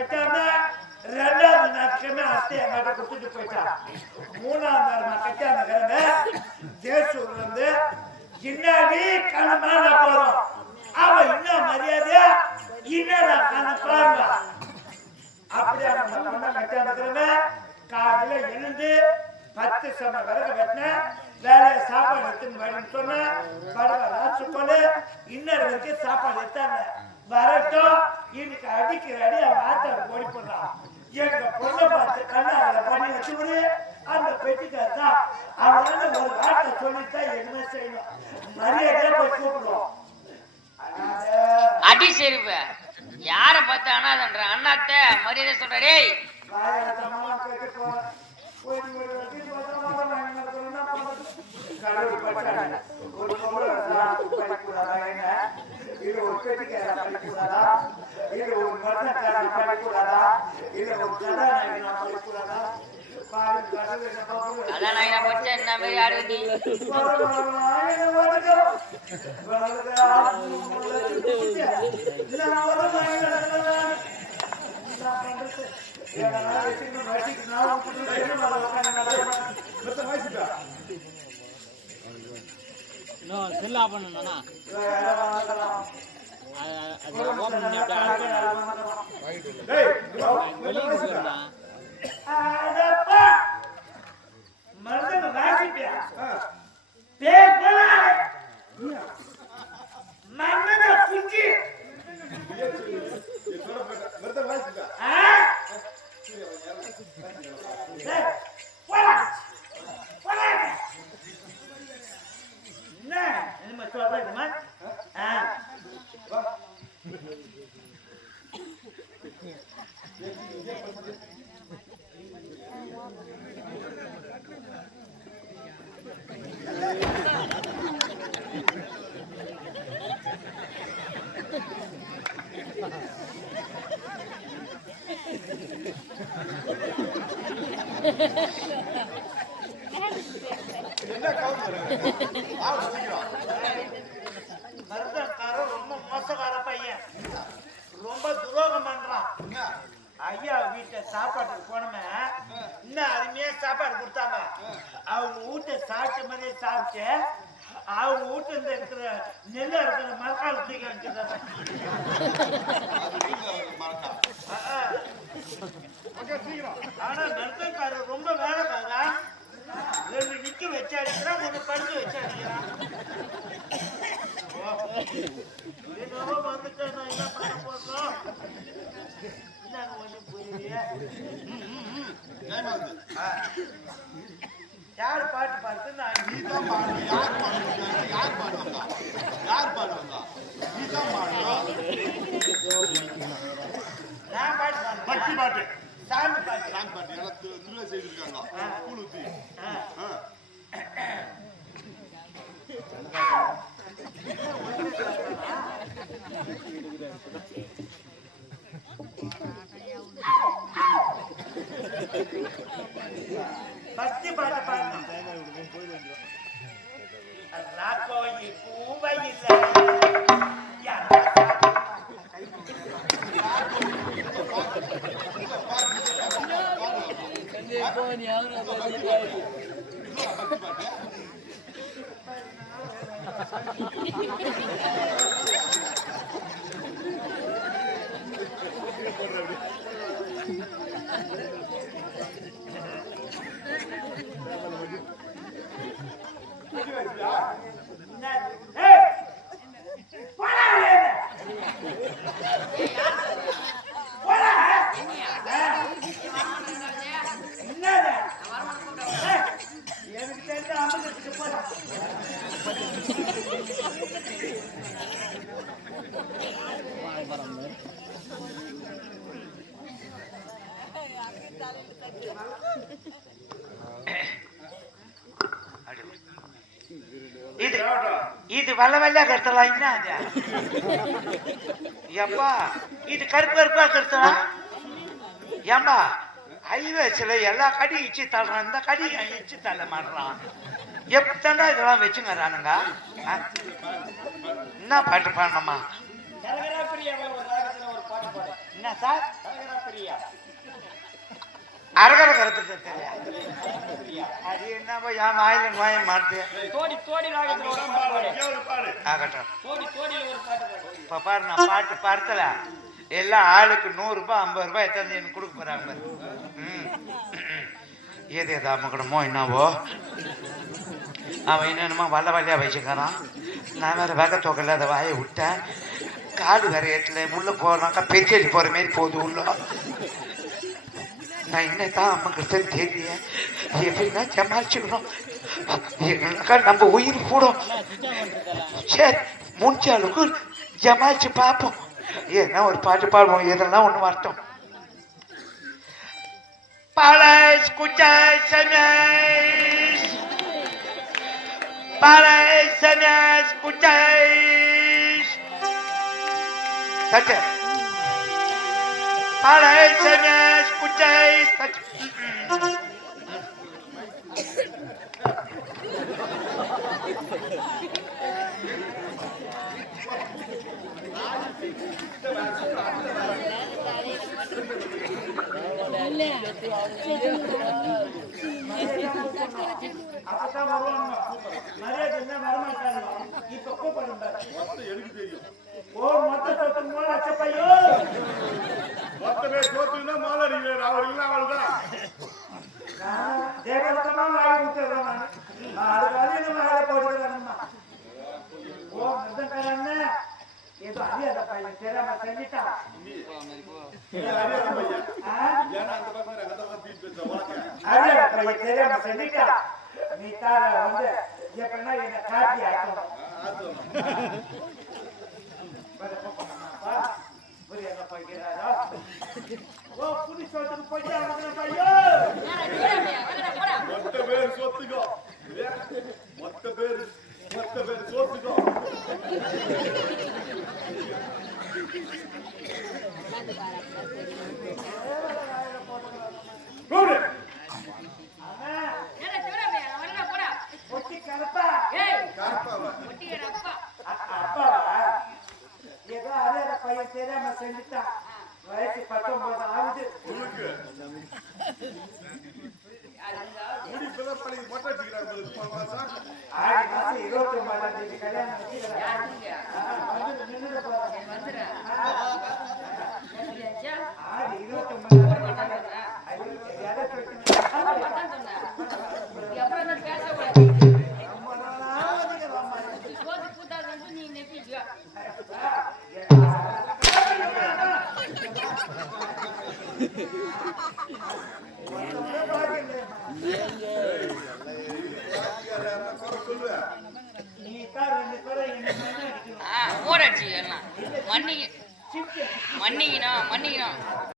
கட்டாம 2வது நாட்கமே அத்தை எங்கிட்ட கொடுத்துட்டு போயிட்டா. 3வது நாள் கட்டாம கிழங்க தேசூர்ல இருந்து பின்னாடி கணமான போறோம். அவ இன்னும் மரியாதையா இன்னொரு கணப்பாங்க. அப்படி அவங்க கட்டாம கிழங்க காலையில எழுந்து 10 சம விறகு வெட்டின வேலையை சாப்பாடு எடுத்துன்னு வரணும்னு சொன்ன பரவாயில்ல போல இன்னொரு வரைக்கும் சாப்பாடு எடுத்தாங்க. வரட்டும் இன்னைக்கு அடிக்கிற அடி அவன் ஆத்தாவை ஓடி போடுறான். எங்க பொண்ணை பார்த்து கண்ணால பண்ணி வச்சு அந்த பெட்டிக்கார் தான் அவனால ஒரு வார்த்தை சொல்லித்தான் என்ன செய்யணும். மரியாதையா போய் கூப்பிடுவோம். அடி சரிப்ப யார பார்த்து அண்ணாதன்ற அண்ணாத்த மரியாதை சொல்றே ஒரு இது ஒரு பெட்டிக்கார படிக்கூடாதா, இது ஒரு மரணக்கார படிக்கூடாதா, இது ஒரு கதாநாயகனா படிக்கூடாதா? கதாநாயகனா படிச்சா என்ன மாதிரி ஆடுவீ? செல்லா பண்ணா மருதன் வாசிப்பியா மன்னன குஞ்சி மருதக்காரன் ரொம்ப மோசக்கார பையன், ரொம்ப துரோகம் பண்றான். ஐயா வீட்டை சாப்பாட்டுக்கு போனோமே இன்னும் அருமையா சாப்பாடு கொடுத்தாங்க. அவங்க வீட்டை சாப்பிட்ட மாதிரியே சாப்பிட்டு அவங்க வீட்டுல இருக்கிற நெல்ல இருக்கிற மரக்கால தூக்கி அனுப்பிச்சிருந்தாங்க. ஆனா மருதக்காரர் ரொம்ப வேலைக்காரா, 2 நிக்க வச்சு அடிக்கிறான், 1 படுத்து வச்சு அடிக்கிறான். என்னவோ வந்துட்டேன் நான் என்ன பண்ண போறோம் என்ன ஒண்ணு புரியலையே. யாரு பாட்டு பாடுறது? நான் பாட்டு பக்தி பாட்டு சாமி பாட்டு சாமி பாட்டு எல்லாம் திருவிழா செய்திருக்காங்க. பக்தி பாட்டு பாடணும். ராக்கோயி பூவையில் இது வல்ல வல்ல கருத்தலாம் எப்பா, இது கருப்பு கருப்பா கருத்தலாம் ஏம்பா. ஹைவேஸ்ல எல்லா கடியும் இச்சு தள்ளுறான், இந்த கடியும் இச்சு தள்ள மாட்டுறான். எப்படித்தாண்டா இதெல்லாம் வச்சுங்கிறானுங்க? என்ன பாட்டு பாடணுமா? என்ன சார் பிரியா அரகர கருத்து அது என்னப்பா என் வாயில நோய மாட்டேன் தோடி தோடி ராகத்துல ஒரு பாடு ஆகட்டும் தோடி தோடியில ஒரு பாட்டு பாடு இப்ப பாரு நான் பாட்டு படுத்தல எல்லாம் ஆளுக்கு 100 ரூபாய் 50 ரூபாய் எத்தனை எனக்கு கொடுக்க போறாங்க ஏது ஏதா அம்மக்கணுமோ என்னவோ அவன் என்னென்னமோ வல்ல வழியா வச்சுக்கிறான் நான் வேற வேக தொகல அதை வாயை விட்டேன் காடு வேற ஏட்டல உள்ள போனாக்கா பெஞ்சேரி போற மாதிரி போகுது உள்ள நான் என்னதான் அம்மக்கிட்ட தெரியல எப்படின்னா சமாளிச்சுக்கணும் இல்லைனாக்கா நம்ம உயிர் கூடும் சரி முடிஞ்ச அளவுக்கு ஜமாளிச்சு பார்ப்போம் ஏன்னா ஒரு பாட்டு பாடுவோம் எதெல்லாம் ஒண்ணு வரட்டும் Para escuchar señas, para señas escucháis, tache, para señas escucháis, tache. அப்பதான் வருவாங்க மரியாதை என்ன வரமாட்டாங்க இப்ப கூப்பிடுங்க எனக்கு தெரியும் ஓ மொத்த சொத்து மூணு அச்சப்பையோ மொத்தமே சொத்துன்னா மாலடி வேறு அவர் இல்ல அவள்தான் தேவதமா வாங்கி விட்டுறேன் அதுக்காக நம்ம வேலை போட்டுக்கிறோம்மா ஓ மருதக்காரன்னு ஏதோ அறியாத பையன் தெரியாம செஞ்சுட்டா அறியாத பையன் தெரியாம செஞ்சுட்டா நீ தார வந்து எப்படின்னா என்ன காட்டி ஆக்கணும் புரியாத பையனாரா ஓ புடி சொத்துக்கு போயிட்டு அவங்க பையோ மொத்த பேர் சொத்துக்கோ மொத்த பேர் சொத்துக்கோ ஏதோ அதே பையன் தெரியாம செஞ்சுட்டான் வயசு 19 ஆகுது ஆடி மாசம் 29ஆம் தேதி கல்யாணம் ஆடி 29 ஊராட்சி எல்லாம் மன்னிக்கணும்